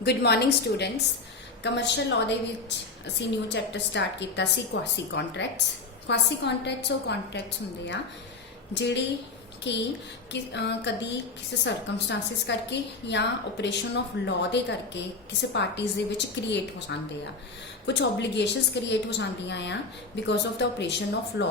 Good morning students. Commercial law ਦੇ ਵਿੱਚ ਅਸੀਂ ਨਿਊ ਚੈਪਟਰ ਸਟਾਰਟ ਕੀਤਾ ਸੀ ਕੁਆਸੀ ਕੰਟਰੈਕਟਸ। ਕੁਆਸੀ ਕੰਟਰੈਕਟਸ ਉਹ ਕੰਟਰੈਕਟਸ ਹੁੰਦੇ ਆ ਜਿਹੜੇ ਕਿ ਕਦੀ ਕਿਸੇ ਸਰਕਮਸਟੈਂਸਿਸ ਕਰਕੇ ਜਾਂ ਆਪਰੇਸ਼ਨ ਆਫ ਲਾਅ ਦੇ ਕਰਕੇ ਕਿਸੇ ਪਾਰਟੀਜ਼ ਦੇ ਵਿੱਚ ਕ੍ਰੀਏਟ ਹੋ ਜਾਂਦੇ ਆ। कुछ ऑबलीगेशंस क्रिएट हो जांदियां आ because of the operation of law.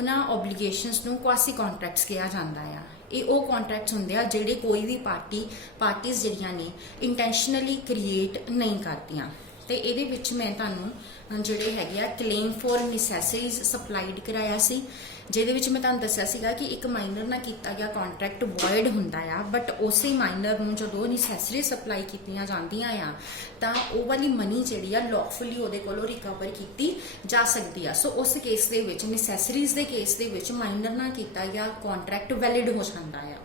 उन्हां ऑबलीगेशंस नूं क्वासी कॉन्ट्रैक्ट्स कहा जाता है। ये वो कॉन्ट्रैक्ट्स होंदे आ जिहड़े कोई भी पार्टीज़ जिहड़ियां ने इंटेंशनली क्रिएट नहीं करदियां। तो ये मैं तुहानूं जिहड़े हैगे आ क्लेम फॉर नैसेसरीज सप्लाइड कराया सी, ਜਿਹਦੇ ਵਿੱਚ ਮੈਂ ਤੁਹਾਨੂੰ ਦੱਸਿਆ ਸੀਗਾ ਕਿ ਇੱਕ ਮਾਈਨਰ ਨਾਲ ਕੀਤਾ ਗਿਆ ਕੰਟਰੈਕਟ ਵੋਇਡ ਹੁੰਦਾ ਆ, ਬਟ ਉਸੇ ਮਾਈਨਰ ਨੂੰ ਜਦੋਂ ਨੈਸੈਸਰੀ ਸਪਲਾਈ ਕੀਤੀਆਂ ਜਾਂਦੀਆਂ ਆ ਤਾਂ ਉਹ ਵਾਲੀ ਮਨੀ ਜਿਹੜੀ ਆ ਲੌਫੁਲੀ ਉਹਦੇ ਕੋਲੋਂ ਰਿਕਵਰ ਕੀਤੀ ਜਾ ਸਕਦੀ ਆ। ਸੋ ਉਸ ਕੇਸ ਦੇ ਵਿੱਚ ਨੈਸੈਸਰੀਜ਼ ਦੇ ਕੇਸ ਦੇ ਵਿੱਚ ਮਾਈਨਰ ਨਾਲ ਕੀਤਾ ਗਿਆ ਕੰਟਰੈਕਟ ਵੈਲਿਡ ਹੋ ਜਾਂਦਾ ਆ।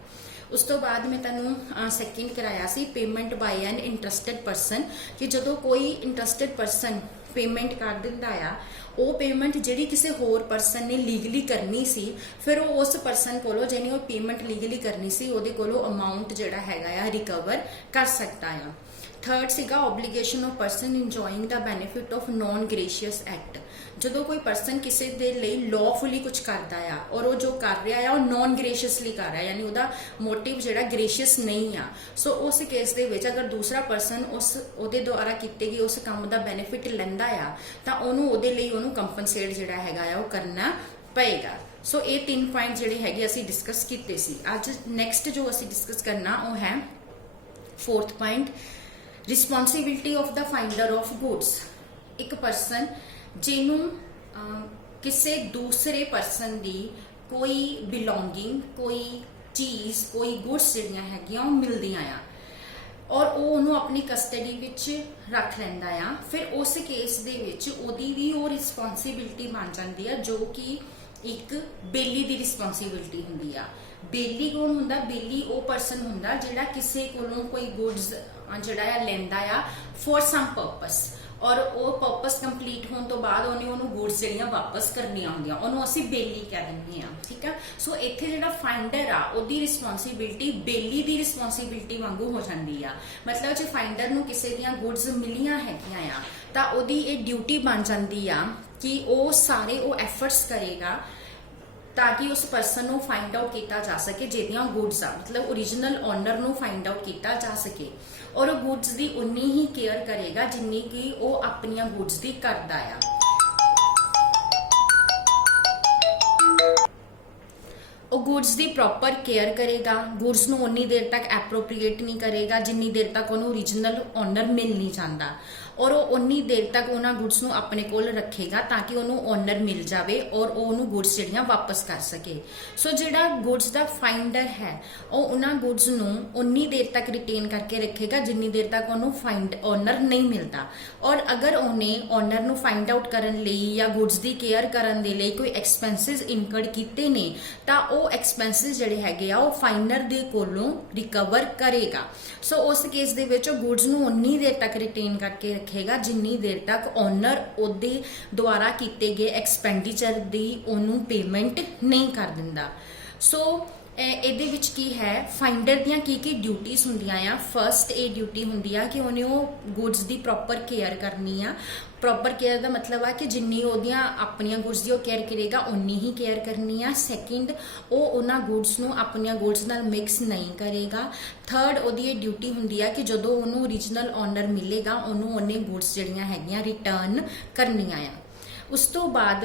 ਉਸ ਤੋਂ ਬਾਅਦ ਮੈਂ ਤੁਹਾਨੂੰ ਸੈਕਿੰਡ ਕਰਾਇਆ ਸੀ ਪੇਮੈਂਟ ਬਾਈ ਐਨ ਇੰਟਰਸਟਡ ਪਰਸਨ, ਕਿ ਜਦੋਂ ਕੋਈ ਇੰਟਰਸਟਡ ਪਰਸਨ पेमेंट कर दिंदा आ, वो पेमेंट जिहड़ी किसी होर परसन ने लीगली करनी सी, फिर वो उस परसन कोलों जिहने वो पेमेंट लीगली करनी सी उहदे कोलों अमाउंट जिहड़ा हैगा आ रिकवर कर सकता है। थर्ड सीगा obligation of person enjoying the benefit of non gratuitous act. ਜਦੋਂ ਕੋਈ ਪਰਸਨ ਕਿਸੇ ਦੇ ਲਈ ਲॉफुली ਕੁਝ ਕਰਦਾ ਆ ਔਰ ਉਹ ਜੋ ਕਰ ਰਿਹਾ ਆ ਉਹ ਨॉन ग्रेशियसली ਕਰ ਰਿਹਾ, ਯਾਨੀ ਉਹਦਾ ਮੋਟਿਵ ਜਿਹੜਾ ग्रेशियस ਨਹੀਂ ਆ। ਸੋ ਉਸ ਕੇਸ ਦੇ ਵਿੱਚ ਅਗਰ ਦੂਸਰਾ ਪਰਸਨ ਉਹਦੇ ਦੁਆਰਾ ਕੀਤੇ ਗਏ ਉਸ ਕੰਮ ਦਾ ਬੈਨੀਫਿਟ ਲੈਂਦਾ ਆ ਤਾਂ ਉਹਦੇ ਲਈ ਉਹਨੂੰ ਕੰਪਨਸੇਟ ਜਿਹੜਾ ਹੈਗਾ ਆ ਉਹ ਕਰਨਾ ਪਏਗਾ। ਸੋ ਇਹ ਤਿੰਨ ਪੁਆਇੰਟ ਜਿਹੜੇ ਹੈਗੇ ਅਸੀਂ ਡਿਸਕਸ ਕੀਤੇ ਸੀ। ਅੱਜ ਨੈਕਸਟ ਜੋ ਅਸੀਂ ਡਿਸਕਸ ਕਰਨਾ ਉਹ ਹੈ fourth point, responsibility of the finder of goods. एक परसन जिन्हों किसी दूसरे परसन की कोई बिलोंगिंग, कोई चीज़, कोई गुड्स जिहड़ियां हैगियां मिलदियां आ और वो अपनी कस्टडी विच रख लैंदा आ, फिर उस केस दे विच ओदी भी वो रिस्पॉन्सिबिलिटी बन जाती है जो कि एक बेली की रिस्पॉन्सिबिलिटी हुंदी आ। बेली कौन हुंदा? बेली वो परसन हुंदा जिहड़ा किसी कोलों कोई गुड्स जिहड़ा लैंदा आ फॉर सम पर्पस, और वो पर्पस कंप्लीट होने तो बाद उन्हें गुड्स जिहड़ियां वापस करनियां हुंदियां उहनूं असीं बेली कह दिंदे आ। ठीक है। सो इत्थे जिहड़ा फाइंडर आ उहदी रिस्पॉन्सिबिलिटी बेली दी रिस्पॉन्सिबिलिटी वांगू हो जांदी आ। मतलब जे फाइंडर नूं किसी दीयां गुड्स मिलियां हैगियां आ तां उहदी इह ड्यूटी बन जांदी आ कि वो सारे वो एफर्ट्स करेगा ताकि उस परसन को फाइंड आउट किया जा सके जिहदियां गुड्स आ, मतलब ओरिजिनल ओनर को फाइंड आउट किया जा सके, और गुड्स की उन्नी ही केयर करेगा जिन्नी कि वो अपनियां गुड्स की करदा आ। वो गुड्स की प्रॉपर केयर करेगा, गुड्स नूं उन्नी देर तक एप्रोप्रीएट नहीं करेगा जिन्नी देर तक उन्होंने ओरिजिनल ओनर मिल नहीं जाता, और वो उन्नी देर तक उन्होंने गुड्स नूं अपने कोल रखेगा ताकि उन्होंने ओनर मिल जाए और उन्होंने गुड्स जिहड़ियां वापस कर सके। सो जिहड़ा गुड्स का फाइंडर है वो उन्हां गुड्स नूं उन्नी देर तक रिटेन करके रखेगा जिन्नी देर तक उन्होंने फाइंड ओनर नहीं मिलता, और अगर उन्हें ओनर नूं फाइंड आउट करन लई या गुड्स की केयर करन दे लई कोई एक्सपेंसिस इनकर्ड कीते ने तां वो एक्सपेंसिस जिहड़े हैगे आ वो फाइंडर दे कोलों रिकवर करेगा। सो उस केस दे विच गुड्स नूं उन्नी देर तक रिटेन करके रखेगा जिन्नी देर तक ओनर उहदे द्वारा कीते गए एक्सपेंडिचर दी ओनू पेमेंट नहीं कर दिंदा। सो ਇਹਦੇ ਵਿੱਚ ਕੀ ਹੈ फाइंडर ਦੀਆਂ ਕੀ ਡਿਊਟੀਜ਼ ਹੁੰਦੀਆਂ ਆ। फस्ट ਇਹ ਡਿਊਟੀ ਹੁੰਦੀ ਆ ਕਿ ਉਹਨੇ ਉਹ ਗੁੱਡਸ ਦੀ ਪ੍ਰੋਪਰ ਕੇਅਰ ਕਰਨੀ ਆ। ਪ੍ਰੋਪਰ ਕੇਅਰ ਦਾ ਮਤਲਬ ਆ ਕਿ ਜਿੰਨੀ ਉਹਦੀਆਂ ਆਪਣੀਆਂ ਗੁੱਡਸ ਦੀ ਉਹ ਕੇਅਰ ਕਰੇਗਾ ਉਨੀ ਹੀ ਕੇਅਰ ਕਰਨੀ ਆ। ਸੈਕਿੰਡ, ਉਹ ਉਹਨਾਂ ਗੁੱਡਸ ਨੂੰ ਆਪਣੀਆਂ ਗੁੱਡਸ ਨਾਲ ਮਿਕਸ ਨਹੀਂ ਕਰੇਗਾ। ਥਰਡ, ਉਹਦੀ ਇਹ ਡਿਊਟੀ ਹੁੰਦੀ ਆ ਕਿ ਜਦੋਂ ਉਹਨੂੰ ਓਰੀਜਨਲ ਓਨਰ ਮਿਲੇਗਾ ਉਹਨੂੰ ਉਹਨੇ ਗੁੱਡਸ ਜਿਹੜੀਆਂ ਹੈਗੀਆਂ ਰਿਟਰਨ ਕਰਨੀਆਂ ਆ। उस तो बाद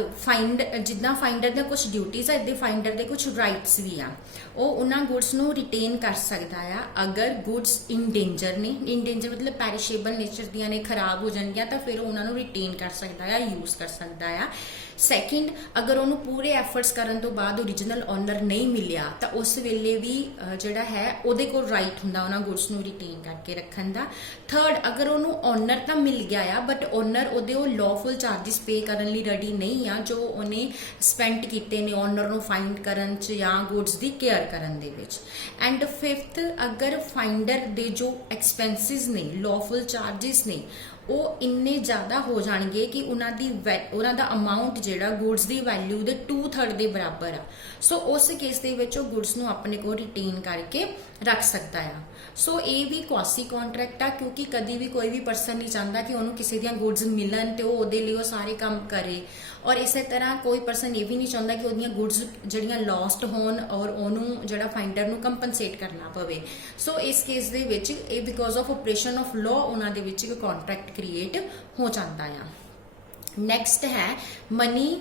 जिदा फाइंडर दी कुछ ड्यूटीज़ है, इदा फाइंडर के कुछ राइट्स भी आ। वो उन्होंने गुड्स नूं रिटेन कर सकता है अगर गुड्स इन डेंजर ने, इन डेंजर मतलब पैरिशेबल नेचर दियां ने, खराब हो जाएंगियां तो फिर उन्होंने रिटेन कर सकता है, यूज़ कर सकता है। सैकेंड, अगर उन्होंने पूरे एफर्ट्स करन तो बाद ओरिजिनल ओनर नहीं मिलिया तो उस वेले भी जिहड़ा है उहदे कोल राइट हुंदा उन्हां गुड्स नूं रिटेन करके रखन दा। थर्ड, अगर उन्होंने ओनर तो मिल गया आ बट ओनर उहदे लॉफुल चार्जिस पे करन लई रेडी नहीं आ जो उन्हें स्पेंड कीते ने ओनर नूं फाइंड करन च या गुड्स दी केयर करन दे विच। एंड फिफ्थ, अगर फाइंडर दे जो एक्सपेंसिस ने, लॉफुल चार्जिस ने ਉਹ ਇੰਨੇ ਜ਼ਿਆਦਾ ਹੋ ਜਾਣਗੇ ਕਿ ਉਹਨਾਂ ਦਾ ਅਮਾਉਂਟ ਜਿਹੜਾ ਗੁੱਡਸ ਦੀ ਵੈਲਿਊ ਦੇ 2/3 ਦੇ ਬਰਾਬਰ ਆ। ਸੋ ਉਸ ਕੇਸ ਦੇ ਵਿੱਚ ਉਹ ਗੁੱਡਸ ਨੂੰ ਆਪਣੇ ਕੋਲ ਰਿਟੇਨ ਕਰਕੇ ਰੱਖ ਸਕਦਾ ਆ। ਸੋ ਇਹ ਵੀ ਕੁਆਸੀ ਕੰਟਰੈਕਟ ਆ, ਕਿਉਂਕਿ ਕਦੀ ਵੀ ਕੋਈ ਵੀ ਪਰਸਨ ਨਹੀਂ ਚਾਹੁੰਦਾ ਕਿ ਉਹਨੂੰ ਕਿਸੇ ਦੀਆਂ ਗੁੱਡਸ ਮਿਲਣ ਤੇ ਉਹ ਉਹਦੇ ਲਈ ਉਹ ਸਾਰੇ ਕੰਮ ਕਰੇ, ਔਰ ਇਸੇ ਤਰ੍ਹਾਂ ਕੋਈ ਪਰਸਨ ਇਹ ਵੀ ਨਹੀਂ ਚਾਹੁੰਦਾ ਕਿ ਉਹਦੀਆਂ ਗੁੱਡਸ ਜਿਹੜੀਆਂ ਲੋਸਟ ਹੋਣ ਔਰ ਉਹਨੂੰ ਜਿਹੜਾ ਫਾਈਂਡਰ ਨੂੰ ਕੰਪਨਸੇਟ ਕਰਨਾ ਪਵੇ। ਸੋ ਇਸ ਕੇਸ ਦੇ ਵਿੱਚ ਇਹ because of operation of law ਉਹਨਾਂ ਦੇ ਵਿੱਚ ਇੱਕ ਕੰਟਰੈਕਟ ਕ੍ਰੀਏਟ ਹੋ ਜਾਂਦਾ ਆ। ਨੈਕਸਟ ਹੈ ਮਨੀ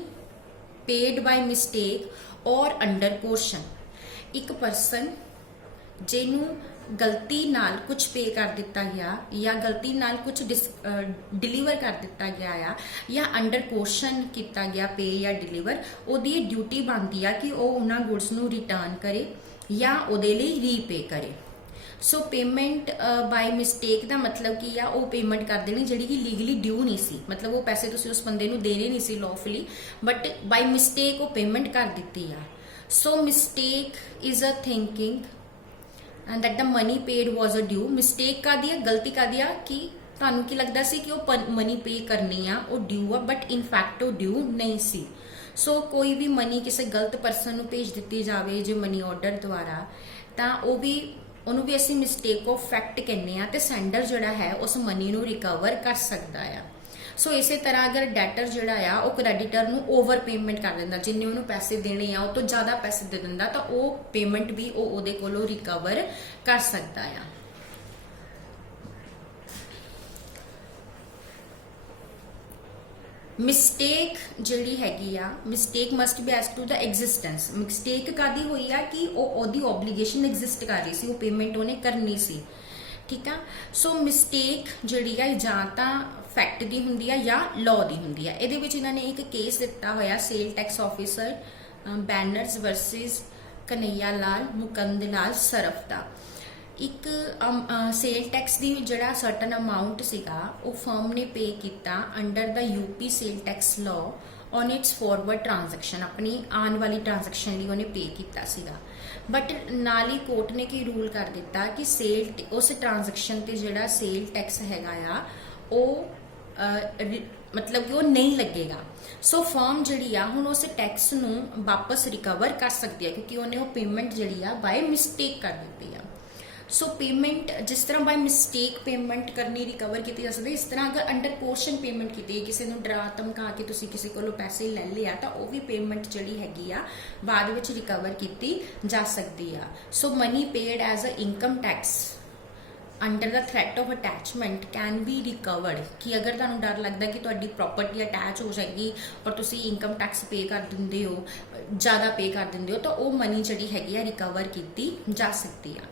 ਪੇਡ ਬਾਈ ਮਿਸਟੇਕ ਔਰ ਅੰਡਰ ਕੋਸ਼ਨ। ਇੱਕ ਪਰਸਨ ਜਿਹਨੂੰ ਗਲਤੀ ਨਾਲ ਕੁਝ ਪੇ ਕਰ ਦਿੱਤਾ ਗਿਆ ਜਾਂ ਗਲਤੀ ਨਾਲ ਕੁਝ ਡਿਲੀਵਰ ਕਰ ਦਿੱਤਾ ਗਿਆ ਆ ਜਾਂ ਅੰਡਰ ਕੋਸ਼ਨ ਕੀਤਾ ਗਿਆ ਪੇ ਜਾਂ ਡਿਲੀਵਰ, ਉਹਦੀ ਡਿਊਟੀ ਬਣਦੀ ਆ ਕਿ ਉਹ ਉਹਨਾਂ ਗੁੱਡਸ ਨੂੰ ਰਿਟਰਨ ਕਰੇ ਜਾਂ ਉਹਦੇ ਲਈ ਰੀਪੇ ਕਰੇ। ਸੋ ਪੇਮੈਂਟ ਬਾਈ ਮਿਸਟੇਕ ਦਾ ਮਤਲਬ ਕੀ ਆ, ਉਹ ਪੇਮੈਂਟ ਕਰ ਦੇਣੀ ਜਿਹੜੀ ਕਿ ਲੀਗਲੀ ਡਿਊ ਨਹੀਂ ਸੀ, ਮਤਲਬ ਉਹ ਪੈਸੇ ਤੁਸੀਂ ਉਸ ਬੰਦੇ ਨੂੰ ਦੇਣੇ ਨਹੀਂ ਸੀ ਲੌਫੁਲੀ, ਬਟ ਬਾਈ ਮਿਸਟੇਕ ਉਹ ਪੇਮੈਂਟ ਕਰ ਦਿੱਤੀ ਆ। So mistake is a thinking and that the money paid was a due। mistake ਕਾਦੀ ਆ, ਗਲਤੀ ਕਾਦੀ ਆ ਕਿ ਤੁਹਾਨੂੰ ਕੀ ਲੱਗਦਾ ਸੀ ਕਿ ਉਹ ਮਨੀ ਪੇ ਕਰਨੀ ਆ, ਉਹ ਡਿਊ ਆ, ਬਟ ਇਨ ਫੈਕਟ ਉਹ ਡਿਊ ਨਹੀਂ ਸੀ। ਸੋ ਕੋਈ ਵੀ ਮਨੀ ਕਿਸੇ ਗਲਤ ਪਰਸਨ ਨੂੰ ਭੇਜ ਦਿੱਤੀ ਜਾਵੇ ਜੇ ਮਨੀ ਆਰਡਰ ਦੁਆਰਾ, ਤਾਂ ਉਹਨੂੰ ਵੀ ਅਸੀਂ ਮਿਸਟੇਕ ਆਫ ਫੈਕਟ ਕਹਿੰਦੇ ਆ, ਤੇ ਸੈਂਡਰ ਜਿਹੜਾ ਹੈ ਉਸ ਮਨੀ ਨੂੰ ਰਿਕਵਰ ਕਰ ਸਕਦਾ ਆ। ਸੋ ਇਸੇ ਤਰ੍ਹਾਂ ਅਗਰ ਡੈਟਰ ਜਿਹੜਾ ਆ ਉਹ ਕ੍ਰੈਡੀਟਰ ਨੂੰ ਓਵਰ ਪੇਮੈਂਟ ਕਰ ਦਿੰਦਾ, ਜਿੰਨੇ ਉਹਨੂੰ ਪੈਸੇ ਦੇਣੇ ਆ ਉਹ ਤੋਂ ਜ਼ਿਆਦਾ ਪੈਸੇ ਦੇ ਦਿੰਦਾ, ਤਾਂ ਉਹ ਪੇਮੈਂਟ ਵੀ ਉਹ ਉਹਦੇ ਕੋਲੋਂ ਰਿਕਵਰ ਕਰ ਸਕਦਾ ਆ। ਮਿਸਟੇਕ ਜਿਹੜੀ ਹੈਗੀ ਆ, mistake must be as to the existence. Mistake ਕਾਦੀ ਹੋਈ ਆ ਕਿ ਉਹਦੀ ਓਬਲੀਗੇਸ਼ਨ ਐਗਜ਼ਿਸਟ ਕਰ ਰਹੀ ਸੀ, ਉਹ ਪੇਮੈਂਟ ਉਹਨੇ ਕਰਨੀ ਸੀ, ਠੀਕ ਆ। ਸੋ ਮਿਸਟੇਕ ਜਿਹੜੀ ਆ ਜਾਂ ਤਾਂ ਫੈਕਟ ਦੀ ਹੁੰਦੀ ਆ ਜਾਂ ਲਾਅ ਦੀ ਹੁੰਦੀ ਆ। ਇਹਦੇ ਵਿੱਚ ਇਹਨਾਂ ਨੇ ਇੱਕ ਕੇਸ ਦਿੱਤਾ ਹੋਇਆ sale tax officer Banaras versus Kanhaiya Lal Mukund Lal Saraf ਦਾ। ਇੱਕ ਸੇਲ ਟੈਕਸ ਦੀ ਜਿਹੜਾ ਸਰਟਨ ਅਮਾਉਂਟ ਸੀਗਾ ਉਹ ਫਰਮ ਨੇ ਪੇ ਕੀਤਾ under the UP sale tax law on it's forward transaction, ਆਪਣੀ ਆਉਣ ਵਾਲੀ ਟ੍ਰਾਂਜੈਕਸ਼ਨ ਲਈ ਉਹਨੇ ਪੇ ਕੀਤਾ ਸੀਗਾ। ਬਟ ਨਾਲ ਹੀ ਕੋਰਟ ਨੇ ਕੀ ਰੂਲ ਕਰ ਦਿੱਤਾ ਕਿ ਉਸ ਟ੍ਰਾਂਜੈਕਸ਼ਨ ਤੇ ਜਿਹੜਾ ਸੇਲ ਟੈਕਸ ਹੈਗਾ ਆ ਉਹ ਮਤਲਬ ਕਿ ਉਹ ਨਹੀਂ ਲੱਗੇਗਾ। ਸੋ ਫਰਮ ਜਿਹੜੀ ਆ ਹੁਣ ਉਸ ਟੈਕਸ ਨੂੰ ਵਾਪਸ ਰਿਕਵਰ ਕਰ ਸਕਦੀ ਹੈ, ਕਿਉਂਕਿ ਉਹਨੇ ਉਹ ਪੇਮੈਂਟ ਜਿਹੜੀ ਆ ਬਾਏ ਮਿਸਟੇਕ ਕਰ ਦਿੱਤੀ ਆ। ਸੋ ਪੇਮੈਂਟ ਜਿਸ ਤਰ੍ਹਾਂ ਬਾਈ ਮਿਸਟੇਕ ਪੇਮੈਂਟ ਕਰਨੀ ਰਿਕਵਰ ਕੀਤੀ ਜਾ ਸਕਦੀ, ਇਸ ਤਰ੍ਹਾਂ ਅਗਰ ਅੰਡਰ ਕੋਸ਼ਨ ਪੇਮੈਂਟ ਕੀਤੀ ਹੈ, ਕਿਸੇ ਨੂੰ ਡਰਾ ਧਮਕਾ ਕੇ ਤੁਸੀਂ ਕਿਸੇ ਕੋਲੋਂ ਪੈਸੇ ਲੈ ਲਿਆ, ਤਾਂ ਉਹ ਵੀ ਪੇਮੈਂਟ ਜਿਹੜੀ ਹੈਗੀ ਆ ਬਾਅਦ ਵਿੱਚ ਰਿਕਵਰ ਕੀਤੀ ਜਾ ਸਕਦੀ ਆ। So money paid as a income tax under the threat of attachment can be recovered, ਕਿ ਅਗਰ ਤੁਹਾਨੂੰ ਡਰ ਲੱਗਦਾ ਕਿ ਤੁਹਾਡੀ ਪ੍ਰਾਪਰਟੀ ਅਟੈਚ ਹੋ ਜਾਏਗੀ ਔਰ ਤੁਸੀਂ ਇਨਕਮ ਟੈਕਸ ਪੇ ਕਰ ਦਿੰਦੇ ਹੋ, ਜ਼ਿਆਦਾ ਪੇ ਕਰ ਦਿੰਦੇ ਹੋ, ਤਾਂ ਉਹ ਮਨੀ ਜਿਹੜੀ ਹੈਗੀ ਆ ਰਿਕਵਰ ਕੀਤੀ ਜਾ ਸਕਦੀ ਆ,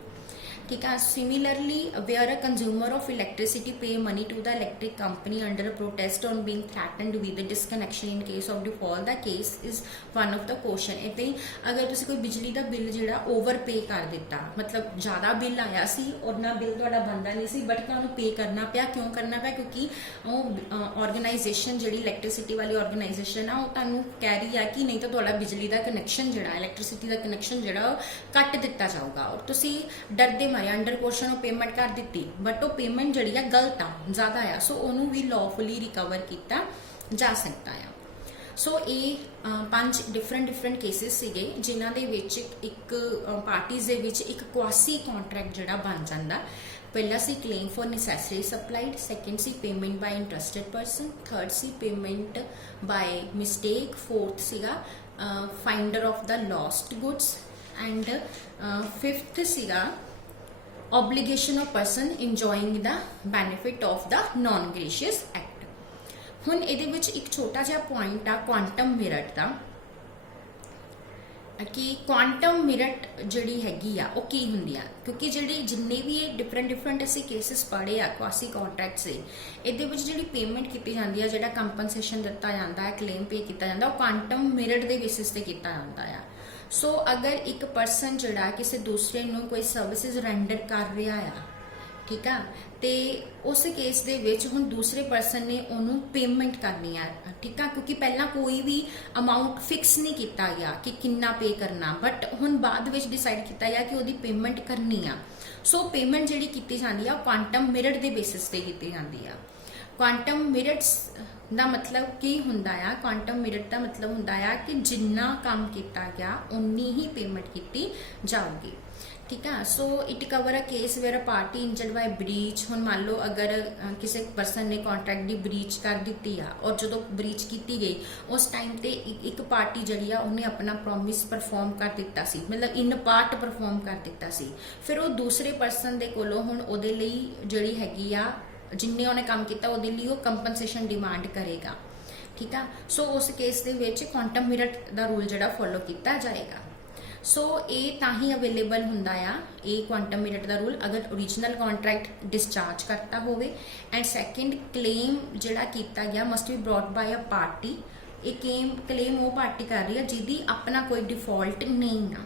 ਠੀਕ ਹੈ। Similarly where a consumer of electricity pay money to the electric company under protest on being threatened with disconnection in case of default, the case is one of the question. ਇੱਦਾਂ ਹੀ ਅਗਰ ਤੁਸੀਂ ਕੋਈ ਬਿਜਲੀ ਦਾ ਬਿੱਲ ਜਿਹੜਾ over ਪੇ ਕਰ ਦਿੱਤਾ, ਮਤਲਬ ਜ਼ਿਆਦਾ ਬਿੱਲ ਆਇਆ ਸੀ, ਉਹਨਾਂ ਬਿੱਲ ਤੁਹਾਡਾ ਬਣਦਾ ਨਹੀਂ ਸੀ, ਬਟ ਤੁਹਾਨੂੰ ਪੇ ਕਰਨਾ ਪਿਆ। ਕਿਉਂ ਕਰਨਾ ਪਿਆ? ਕਿਉਂਕਿ ਉਹ ਆਰਗੇਨਾਈਜੇਸ਼ਨ ਜਿਹੜੀ ਇਲੈਕਟ੍ਰਿਸਿਟੀ ਵਾਲੀ ਆਰਗੇਨਾਈਜੇਸ਼ਨ ਆ ਉਹ ਤੁਹਾਨੂੰ ਕਹਿ ਰਹੀ ਆ ਕਿ ਨਹੀਂ ਤਾਂ ਤੁਹਾਡਾ ਬਿਜਲੀ ਦਾ ਕਨੈਕਸ਼ਨ ਜਿਹੜਾ ਇਲੈਕਟ੍ਰਿਸਿਟੀ ਦਾ ਕਨੈਕਸ਼ਨ ਜਿਹੜਾ ਉਹ ਕੱਟ ਦਿੱਤਾ ਜਾਊਗਾ, ਔਰ ਤੁਸੀਂ ਡਰਦੇ ਮਾਰੇ ਅੰਡਰ ਕੋਸ਼ਨ ਉਹ ਪੇਮੈਂਟ ਕਰ ਦਿੱਤੀ, ਬਟ ਉਹ ਪੇਮੈਂਟ ਜਿਹੜੀ ਆ ਗਲਤ ਆ, ਜ਼ਿਆਦਾ ਆ, ਸੋ ਉਹਨੂੰ ਵੀ ਲੌਫੁਲੀ ਰਿਕਵਰ ਕੀਤਾ ਜਾ ਸਕਦਾ ਆ। ਸੋ ਇਹ 5 ਡਿਫਰੈਂਟ ਕੇਸਿਸ ਸੀਗੇ ਜਿਨ੍ਹਾਂ ਦੇ ਵਿੱਚ ਇੱਕ ਪਾਰਟੀਜ਼ ਦੇ ਵਿੱਚ ਇੱਕ ਕੁਆਸੀ ਕੰਟਰੈਕਟ ਜਿਹੜਾ ਬਣ ਜਾਂਦਾ। ਪਹਿਲਾ ਸੀ claim for necessary supplied, second ਸੀ payment by interested person, third ਸੀ ਪੇਮੈਂਟ ਬਾਈ ਮਿਸਟੇਕ, ਫੋਰਥ ਸੀਗਾ finder of the lost goods, and fifth ਸੀਗਾ obligation of person enjoying the benefit of the non-gracious act। ਹੁਣ ਇਹਦੇ ਵਿੱਚ ਇੱਕ ਛੋਟਾ ਜਿਹਾ ਪੁਆਇੰਟ ਆ ਕੁਆਂਟਮ ਮਿਰਟ ਦਾ, ਕਿ ਕੁਆਂਟਮ ਮਿਰਟ ਜਿਹੜੀ ਹੈਗੀ ਆ ਉਹ ਕੀ ਹੁੰਦੀ ਆ, ਕਿਉਂਕਿ ਜਿਹੜੀ ਜਿੰਨੇ ਵੀ ਇਹ ਡਿਫਰੈਂਟ ਅਸੀਂ ਕੇਸਿਸ ਪੜ੍ਹੇ ਆ ਕੁਆਸੀ ਕੰਟਰੈਕਟਸ ਦੇ, ਇਹਦੇ ਵਿੱਚ ਜਿਹੜੀ ਪੇਮੈਂਟ ਕੀਤੀ ਜਾਂਦੀ ਆ, ਜਿਹੜਾ ਕੰਪਨਸੇਸ਼ਨ ਦਿੱਤਾ ਜਾਂਦਾ ਹੈ, ਕਲੇਮ ਪੇ ਕੀਤਾ ਜਾਂਦਾ, ਉਹ ਕੁਆਂਟਮ ਮਿਰਟ ਦੇ ਬੇਸਿਸ ਤੇ ਕੀਤਾ ਜਾਂਦਾ ਆ। ਸੋ ਅਗਰ ਇੱਕ ਪਰਸਨ ਜਿਹੜਾ ਕਿਸੇ ਦੂਸਰੇ ਨੂੰ ਕੋਈ ਸਰਵਿਸਿਜ਼ ਰੈਂਡਰ ਕਰ ਰਿਹਾ ਆ, ਠੀਕ ਆ, ਤੇ ਉਸ ਕੇਸ ਦੇ ਵਿੱਚ ਹੁਣ ਦੂਸਰੇ ਪਰਸਨ ਨੇ ਉਹਨੂੰ ਪੇਮੈਂਟ ਕਰਨੀ ਆ, ਠੀਕ ਆ, ਕਿਉਂਕਿ ਪਹਿਲਾਂ ਕੋਈ ਵੀ ਅਮਾਊਂਟ ਫਿਕਸ ਨਹੀਂ ਕੀਤਾ ਗਿਆ ਕਿ ਕਿੰਨਾ ਪੇ ਕਰਨਾ, ਬਟ ਹੁਣ ਬਾਅਦ ਵਿੱਚ ਡਿਸਾਈਡ ਕੀਤਾ ਗਿਆ ਕਿ ਉਹਦੀ ਪੇਮੈਂਟ ਕਰਨੀ ਆ। ਸੋ ਪੇਮੈਂਟ ਜਿਹੜੀ ਕੀਤੀ ਜਾਂਦੀ ਆ ਕੁਆਂਟਮ ਮਿਰਟ ਦੇ ਬੇਸਿਸ ਤੇ ਕੀਤੀ ਜਾਂਦੀ ਆ। ਕੁਆਂਟਮ ਮਿਰਟਸ ਦਾ ਮਤਲਬ ਕੀ ਹੁੰਦਾ ਆ? ਕੁਆਂਟਮ ਮਿਰਟ ਦਾ ਮਤਲਬ ਹੁੰਦਾ ਆ ਕਿ ਜਿੰਨਾ ਕੰਮ ਕੀਤਾ ਗਿਆ ਉਨੀ ਹੀ ਪੇਮੈਂਟ ਕੀਤੀ ਜਾਊਗੀ। ठीक है। So it cover a case where a party injured by breach. हुण मान लो अगर किसी पर्सन ने कॉन्ट्रैक्ट की ब्रीच कर दी आ और जो ब्रीच की गई उस टाइम ते एक पार्टी जिहड़ी आ उन्हें अपना प्रॉमिस परफॉर्म कर दिता सी, मतलब इन पार्ट परफॉर्म कर दिता सी। फिर वो दूसरे पर्सन दे कोलों हुण उहदे लई जिहड़ी हैगी आ जिन्ने उन्हें काम किया उहदे लई वो कंपनसेशन डिमांड करेगा। ठीक है। सो उस केस दे विच क्वांटम मिरट दा रूल जिहड़ा फॉलो किया जाएगा। सो ये ताही अवेलेबल हुंदा आ ये क्वांटम मिरट का रूल अगर ओरिजिनल कॉन्ट्रैक्ट डिस्चार्ज करता होवे। एंड सैकेंड क्लेम जिहड़ा कीता गया must be brought by a party. ये क्लेम वो पार्टी कर रही है जिहदी अपना कोई डिफॉल्ट नहीं आ।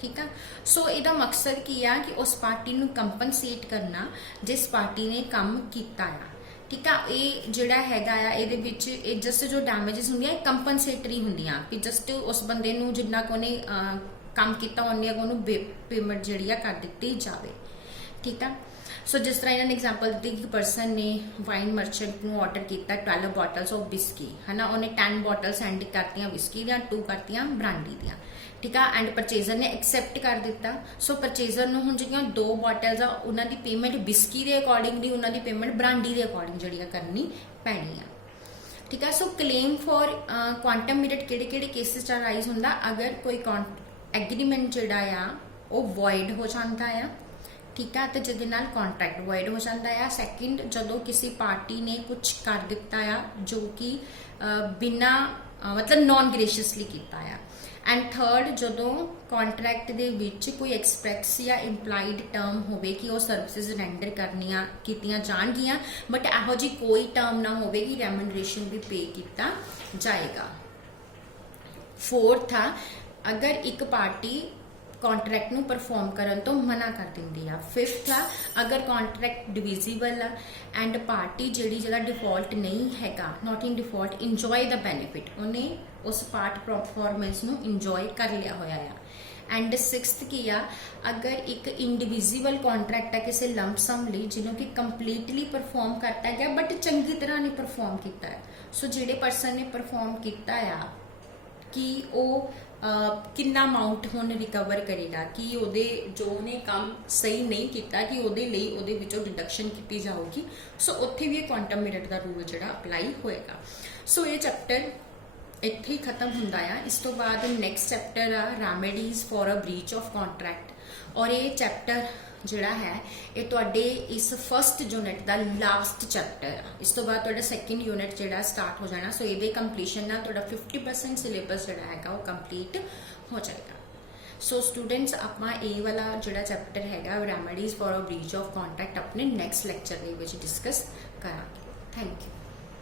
ठीक है। सो इसका मकसद की है कि उस पार्टी नूं कंपनसेट करना जिस पार्टी ने काम किया है। ठीक है। ये जिहड़ा हैगा आ इहदे विच जस्ट जो डैमेजिस हुंदियां कंपनसेटरी हुंदियां कि जस्ट उस बंदे नूं जिन्ना को ने काम किया उन्होंने पेमेंट जी कर दी जाए। ठीक है। सो जिस तरह इन्होंने एग्जाम्पल दी कि पर्सन ने वाइन मर्चेंट को ऑर्डर किया 12 बॉटल्स ऑफ विस्की है ना, उन्हें 10 बॉटल सेंड करती विस्की दी, 2 करती ब्रांडी दी। ठीक है। एंड परचेजर ने एक्सैप्ट कर दिता। सो परचेजर नूं हुण जिहड़ियां 2 बॉटल्स आ उन्हां दी पेमेंट विस्की के अकॉर्डिंगली उन्हां दी पेमेंट ब्रांडी के अकॉर्डिंग जिहड़ी करनी पैनी आ। ठीक है। So claim for quantum meruit किहड़े केसिस च राइज हुंदा? अगर कोई एग्रीमेंट जिहड़ा आ वो वॉइड हो जाता है। ठीक है। तो जिहदे नाल कॉन्ट्रैक्ट वॉइड हो जाता है। सैकेंड जदों किसी पार्टी ने कुछ कर दिता है जो कि बिना मतलब नॉन ग्रेशियसली किया है। एंड थर्ड जदों कॉन्ट्रैक्ट दे विच कोई एक्सप्रैस या इंप्लाइड टर्म होवे कि वो सर्विसेज रेंडर करनियां कीतियां जाणगियां बट इहो जी कोई टर्म ना होवे कि रेम्यूनरेशन भी पे किया जाएगा। फोर्थ आ अगर एक पार्टी कॉन्ट्रैक्ट नूं परफॉर्म करन तो मना कर दिंदी आ। फिफ्थ आ अगर कॉन्ट्रैक्ट डिविजिबल आ एंड पार्टी जिहड़ा डिफॉल्ट नहीं हैगा not in default enjoy the benefit उन्हें उस पार्ट परफॉर्मेंस नूं इंजॉय कर लिया होया आ। एंड सिक्स्थ की आ अगर एक इंडिविजिबल कॉन्ट्रैक्ट है किसी लंपसम लई जिन्हों कि कंप्लीटली परफॉर्म करता गया बट चंगी तरह नहीं परफॉर्म किया है। सो जिहड़े पर्सन ने परफॉर्म किया आ कि वो कितना अमाउंट हुण रिकवर करेगा कि उहदे जो उन्हें काम सही नहीं किया कि उहदे लई उहदे विचों डिडक्शन की जाऊगी। सो उत्थे भी क्वांटम मिरट का रूल जिहड़ा अपलाई होएगा। सो ये चैप्टर इत्थे ही खत्म हुंदा आ। इस तो बाद नैक्सट चैप्टर आ remedies for a breach of contract और ये चैप्टर जिहड़ा है ये तुहाडे इस फस्ट यूनिट का लास्ट चैप्टर। इस तो बाद तुहाडा सैकेंड यूनिट जिहड़ा स्टार्ट हो जाना। सो ये कंप्लीशन नाल तुहाडा 50% सिलेबस जिहड़ा हैगा वो कंप्लीट हो जाएगा। सो स्टूडेंट्स आपां ये वाला जिहड़ा चैप्टर हैगा remedies for a breach of contract अपने नैक्सट लैक्चर दे विच डिस्कस करांगे। Thank you.